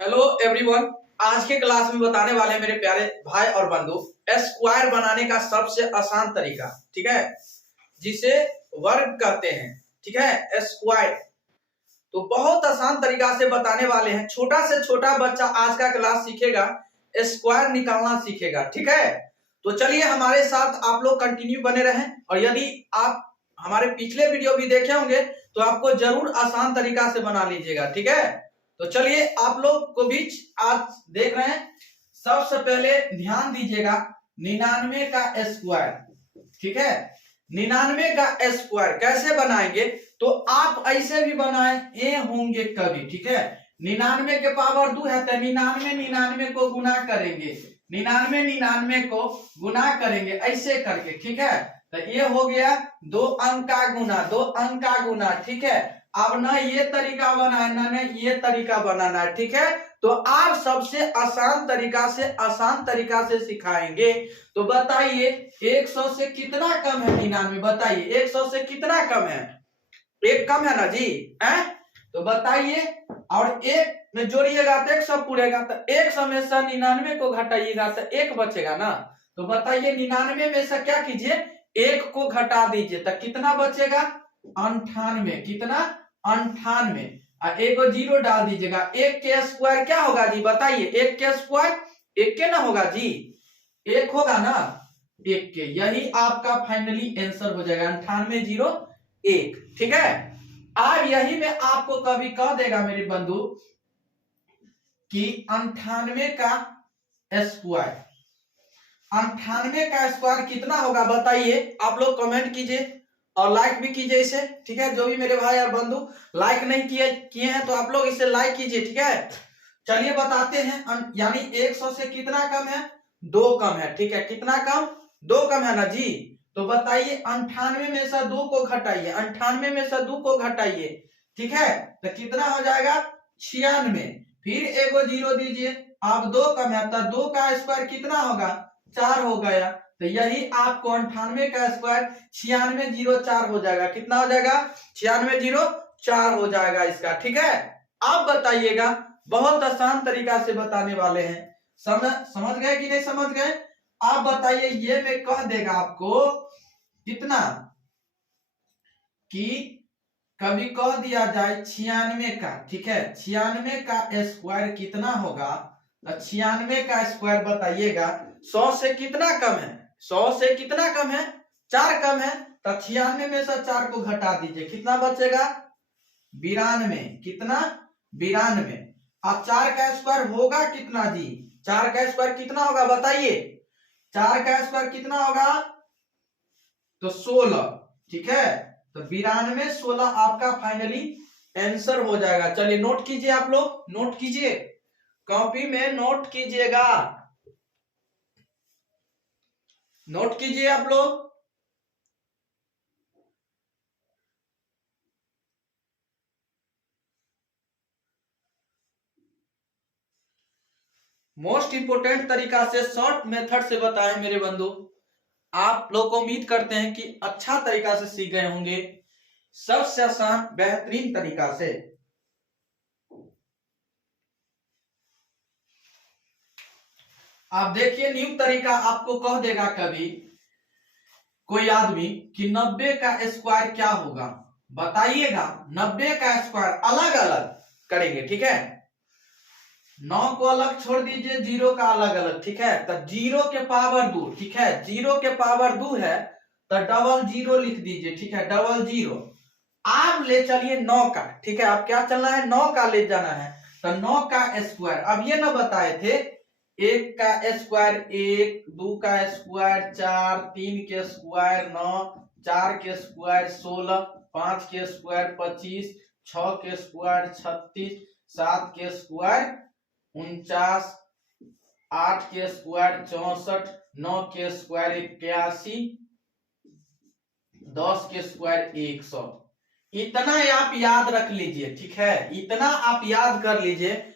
Hello everyone. आज के class में बताने वाले हैं मेरे प्यारे भाई और बंधु स्क्वायर बनाने का सबसे आसान तरीका, ठीक है, जिसे वर्ग कहते हैं। ठीक है, स्क्वायर तो बहुत आसान तरीका से बताने वाले हैं। छोटा से छोटा बच्चा आज का क्लास सीखेगा, स्क्वायर निकालना सीखेगा। ठीक है, तो चलिए हमारे साथ आप लोग कंटिन्यू बने रहें। और यदि आप हमारे पिछले वीडियो भी देखे होंगे तो आपको जरूर आसान तरीका से बना लीजिएगा। ठीक है, तो चलिए आप लोग को बीच आज देख रहे हैं। सबसे पहले ध्यान दीजिएगा 99 का स्क्वायर। ठीक है, 99 का स्क्वायर कैसे बनाएंगे, तो आप ऐसे भी बनाए होंगे कभी। ठीक है, 99 के पावर 2 है तो 99 को गुना करेंगे, 99 को गुना करेंगे ऐसे करके। ठीक है, तो ये हो गया 2 अंक का गुना, 2 अंक का गुना। ठीक है, अब ना ये तरीका बनाना ना ये तरीका बनाना है। ठीक है, तो आप सबसे आसान तरीका से सिखाएंगे। तो बताइए 100 से कितना कम है 99? बताइए 100 से कितना कम है? एक कम है ना जी, है? तो बताइए, और एक में जोड़िएगा तो 100 पूरेगा, तो 100 में से 99 को घटाइएगा तो 1 बचेगा ना। तो बताइए 99 में से क्या कीजिए, 1 को घटा दीजिए तो कितना बचेगा? 98। कितना? 98। और एक 0 डाल दीजिएगा। 1 के स्क्वायर क्या होगा जी? बताइए 1 के स्क्वायर 1 के ना होगा जी, 1 होगा ना, 1 के। यही आपका फाइनली आंसर हो जाएगा 98 0 1। ठीक है, अब यही में आपको कभी कह देगा मेरे बंधु कि 98 का स्क्वायर, 98 का स्क्वायर कितना होगा? बताइए, आप लोग कमेंट कीजिए और लाइक भी कीजिए इसे। ठीक है, जो भी मेरे भाई और बंधु लाइक नहीं किए हैं तो आप लोग इसे लाइक कीजिए। ठीक है, चलिए बताते हैं। यानी 100 से कितना कम है? 2 कम है। ठीक है, कितना कम? 2 कम है ना जी। तो बताइए 98 में से 2 को घटाइए, 98 में से 2 को घटाइए। ठीक है, तो कितना हो जाएगा? 96। फिर एक 0 दीजिए, अब 2 कम है तो 2 का स्क्वायर कितना होगा? 4 हो गया। तो यही आपको 98 का स्क्वायर 96 0 4 हो जाएगा। कितना हो जाएगा? 96 0 4 हो जाएगा इसका। ठीक है, आप बताइएगा, बहुत आसान तरीका से बताने वाले हैं। समझ गए कि नहीं समझ गए? आप बताइए, ये मैं कह देगा आपको कितना, कि कभी कह दिया जाए 96 का। ठीक है, 96 का स्क्वायर कितना होगा? 96 का स्क्वायर बताइएगा। 100 से कितना कम है? 100 से कितना कम है? 4 कम है। तो 96 में से 4 को घटा दीजिए, कितना बचेगा? 92। कितना? 92। अब 4 का स्क्वायर होगा कितना जी? 4 का स्क्वायर कितना होगा? बताइए 4 का स्क्वायर कितना होगा? तो 16। ठीक है, तो 92 16 आपका फाइनली आंसर हो जाएगा। चलिए नोट कीजिए, आप लोग नोट कीजिए, कॉपी में नोट कीजिएगा, नोट कीजिए आप लोग। मोस्ट इंपोर्टेंट तरीका से, शॉर्ट मेथड से बताएं मेरे बंधु। आप लोग को उम्मीद करते हैं कि अच्छा तरीका से सीख गए होंगे, सबसे आसान बेहतरीन तरीका से। आप देखिए, न्यू तरीका आपको कह देगा कभी कोई आदमी कि 90 का स्क्वायर क्या होगा? बताइएगा 90 का स्क्वायर अलग अलग करेंगे। ठीक है, 9 को अलग छोड़ दीजिए, 0 का अलग अलग। ठीक है, तो 0 के पावर 2। ठीक है, 0 के पावर 2 है तो डबल 0 लिख दीजिए। ठीक है, डबल 0। आप ले चलिए 9 का। ठीक है, आप क्या चलना है? 9 का ले जाना है। तो 9 का स्क्वायर, अब ये ना बताए थे 1 का स्क्वायर 1, 2 का स्क्वायर 4, 3 के स्क्वायर 9, 4 के स्क्वायर 16, 5 के स्क्वायर 25, 6 के स्क्वायर 36, 7 के स्क्वायर 49, 8 के स्क्वायर 64, 9 के स्क्वायर 81, 10 के स्क्वायर 100। इतना आप याद रख लीजिए। ठीक है, इतना आप याद कर लीजिए।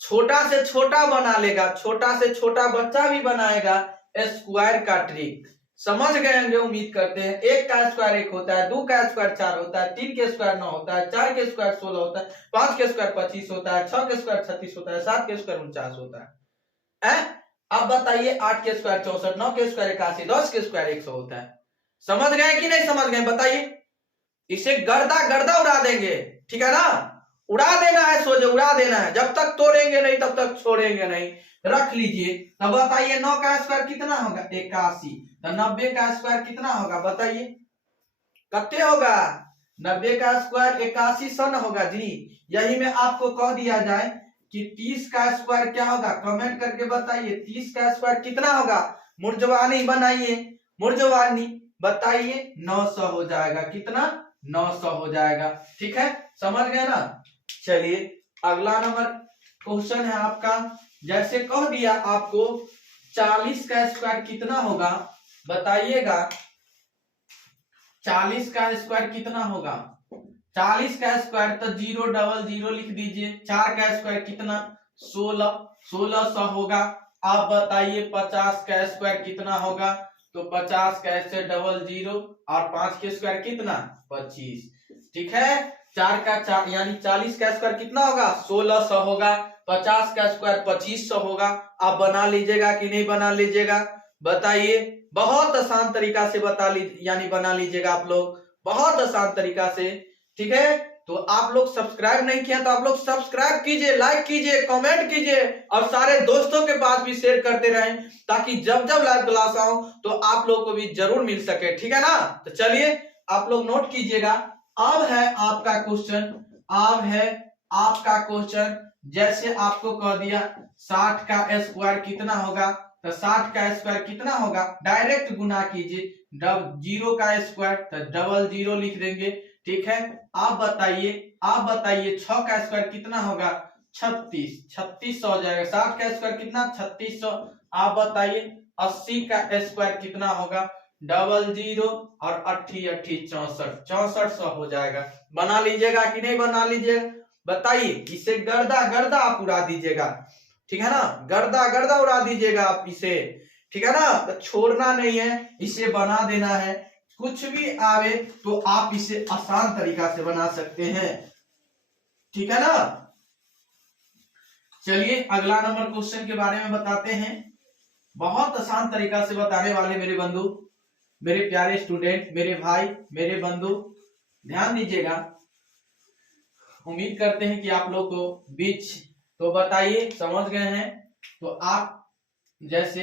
छोटा से छोटा बना लेगा, छोटा से छोटा बच्चा भी बनाएगा स्क्वायर का ट्रिक। समझ गए होंगे उम्मीद करते हैं। 1 का स्क्वायर 1 होता है, 2 का स्क्वायर 4 होता है, 3 के स्क्वायर 9 होता है, 4 के स्क्वायर 16 होता है, 5 के स्क्वायर 25 होता है, 6 के स्क्वायर 36 होता है, 7 के स्क्वायर 49 होता है। अब बताइए 8 के स्क्वायर 64, 9 के स्क्वायर 81, 10 के स्क्वायर 100 होता है। समझ गए कि नहीं समझ गए बताइए। इसे गर्दा गर्दा उड़ा देंगे, ठीक है ना, उड़ा देना है, सोचे उड़ा देना है, जब तक तोड़ेंगे नहीं तब तक छोड़ेंगे नहीं। रख लीजिए। तब बताइए 9 का स्क्वायर कितना होगा 81, तो 90 का स्क्वायर कितना होगा बताइए, कितने होगा 90 का स्क्वायर 81 100 होगा जी। यही में आपको कह दिया जाए कि 30 का स्क्वायर क्या होगा, कमेंट करके बताइए 30 का स्क्वायर कितना होगा। मुर्जवानी बनाइए, मुर्जवानी बताइए 900 हो जाएगा। कितना 900 हो जाएगा। ठीक है, समझ गए ना। चलिए अगला नंबर क्वेश्चन है आपका, जैसे कह दिया आपको 40 का स्क्वायर कितना होगा बताइएगा। 40 का स्क्वायर कितना होगा, 40 का स्क्वायर तो 0 डबल 0 लिख दीजिए। 4 का स्क्वायर कितना 16, 1600 होगा। आप बताइए 50 का स्क्वायर कितना होगा, तो 50 का ऐसे डबल 0 और 5 के स्क्वायर कितना 25। ठीक है, 4 का 4 यानी 40 का स्क्वायर कितना होगा 1600 होगा, 50 का स्क्वायर 2500 होगा। आप बना लीजिएगा कि नहीं बना लीजिएगा बताइए। बहुत आसान तरीका से यानी बना लीजिएगा आप लोग, बहुत आसान तरीका से। ठीक है, तो आप लोग सब्सक्राइब नहीं किया तो आप लोग सब्सक्राइब कीजिए, लाइक कीजिए, कमेंट कीजिए और सारे दोस्तों के पास भी शेयर करते रहें, ताकि जब जब लाइव क्लास आऊं तो आप लोग को भी जरूर मिल सके। ठीक है ना, तो चलिए आप लोग नोट कीजिएगा। अब है आपका क्वेश्चन, अब है आपका क्वेश्चन, जैसे आपको कह दिया 60 का स्क्वायर कितना होगा, तो 60 का स्क्वायर कितना होगा डायरेक्ट गुना कीजिए। 0 का स्क्वायर तो डबल 0 लिख देंगे। ठीक है, आप बताइए 6 का स्क्वायर कितना होगा 36, 3600 हो जाएगा। 60 का स्क्वायर कितना 3600। आप बताइए 80 का स्क्वायर कितना होगा, डबल 0 और 80 80 64, 6400 हो जाएगा। बना लीजिएगा कि नहीं बना लीजिएगा बताइए। इसे गर्दा गर्दा आप उड़ा दीजिएगा, ठीक है ना, गर्दा गर्दा उड़ा दीजिएगा आप इसे। ठीक है ना, तो छोड़ना नहीं है, इसे बना देना है। कुछ भी आवे तो आप इसे आसान तरीका से बना सकते हैं। ठीक है ना, चलिए अगला नंबर क्वेश्चन के बारे में बताते हैं। बहुत आसान तरीका से बताने वाले मेरे बंधु, मेरे प्यारे स्टूडेंट, मेरे भाई, मेरे बंधु, ध्यान दीजिएगा। उम्मीद करते हैं कि आप लोग को बीच तो बताइए समझ गए हैं। तो आप जैसे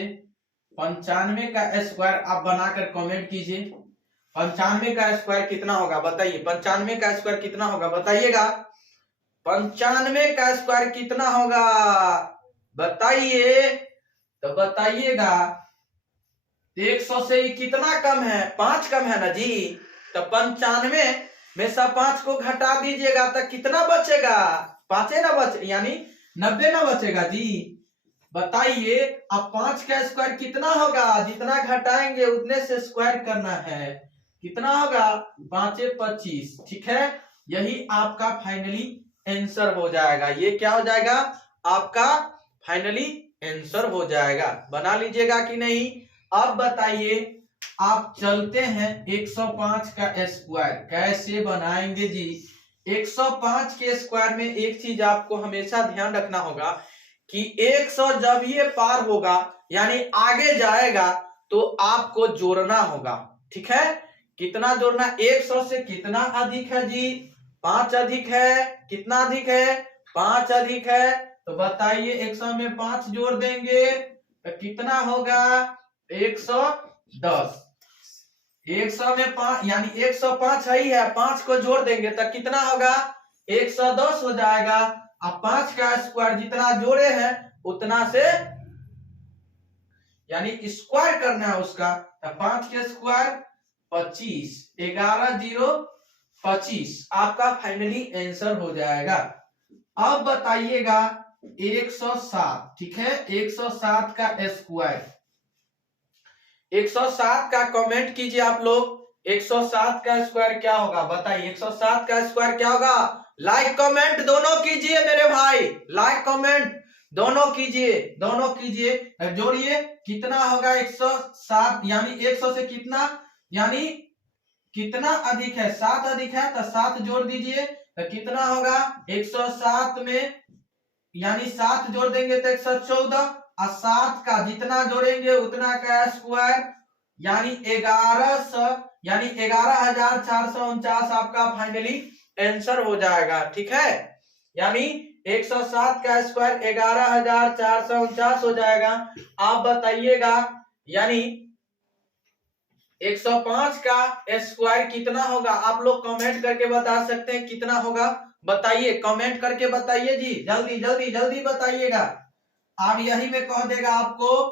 95 का स्क्वायर आप बनाकर कमेंट कीजिए। 95 का स्क्वायर कितना होगा बताइए, 95 का स्क्वायर कितना होगा बताइएगा। 95 का स्क्वायर कितना होगा बताइए, तो बताइएगा। 100 से कितना कम है, 5 कम है ना जी। तो 95 में से 5 को घटा दीजिएगा तो कितना बचेगा, 5 ना बचे यानी 90 ना बचेगा जी। बताइए अब 5 का स्क्वायर कितना होगा, जितना घटाएंगे उतने से स्क्वायर करना है। कितना होगा 5 25। ठीक है, यही आपका फाइनली आंसर हो जाएगा। ये क्या हो जाएगा आपका फाइनली आंसर हो जाएगा। बना लीजिएगा कि नहीं। अब बताइए आप चलते हैं 105 का स्क्वायर कैसे बनाएंगे जी। 105 के स्क्वायर में एक चीज आपको हमेशा ध्यान रखना होगा कि 100 जब ये पार होगा यानी आगे जाएगा तो आपको जोड़ना होगा। ठीक है, कितना जोड़ना, 100 से कितना अधिक है जी 5 अधिक है। कितना अधिक है 5 अधिक है। तो बताइए 100 में 5 जोड़ देंगे तो कितना होगा 110। 100 में 5 यानी 105 ही है, 5 को जोड़ देंगे तो कितना होगा 110 हो जाएगा। अब 5 का स्क्वायर जितना जोड़े हैं उतना से यानी स्क्वायर करना है उसका। तो 5 के स्क्वायर 25, 11 0 25 आपका फाइनली आंसर हो जाएगा। अब बताइएगा 107। ठीक है, 107 का स्क्वायर, 107 का कमेंट कीजिए आप लोग। 107 का स्क्वायर क्या होगा बताइए, 107 का स्क्वायर क्या होगा। लाइक कमेंट दोनों कीजिए मेरे भाई, लाइक कमेंट दोनों कीजिए जोड़िए, कितना होगा 107, यानी 100 से कितना, यानी कितना अधिक है, 7 अधिक है तो 7 जोड़ दीजिए, तो कितना होगा 107 में, यानी 7 जोड़ देंगे तो 114, और 7 का जितना जोड़ेंगे उतना का स्क्वायर, यानी 1100, यानी 11,449 आपका फाइनली आंसर हो जाएगा। ठीक है, यानी 107 का स्क्वायर 11,449 हो जाएगा। आप बताइएगा, यानी 105 का स्क्वायर कितना होगा, आप लोग कमेंट करके बता सकते हैं कितना होगा, बताइए, कमेंट करके बताइए जी, जल्दी जल्दी जल्दी बताइएगा। अब यही में कह देगा आपको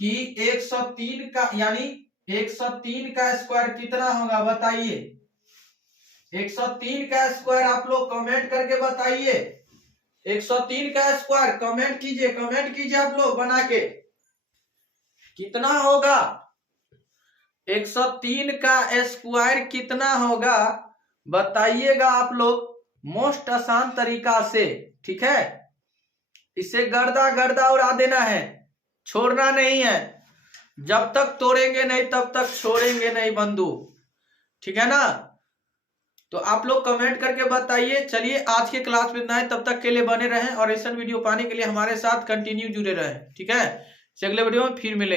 कि 103 का, यानी 103 का स्क्वायर कितना होगा, बताइए। 103 का स्क्वायर आप लोग कमेंट करके बताइए। 103 का स्क्वायर कमेंट कीजिए आप लोग बना के, कितना होगा 103 का स्क्वायर कितना होगा, बताइएगा आप लोग, मोस्ट आसान तरीका से। ठीक है, इसे गर्दा गर्दा उड़ा देना है, छोड़ना नहीं है, जब तक तोड़ेंगे नहीं तब तक छोड़ेंगे नहीं बंधु। ठीक है ना, तो आप लोग कमेंट करके बताइए। चलिए आज के क्लास में इतना है, तब तक के लिए बने रहें और ऐसा वीडियो पाने के लिए हमारे साथ कंटिन्यू जुड़े रहें। ठीक है, अगले वीडियो में फिर मिलेंगे।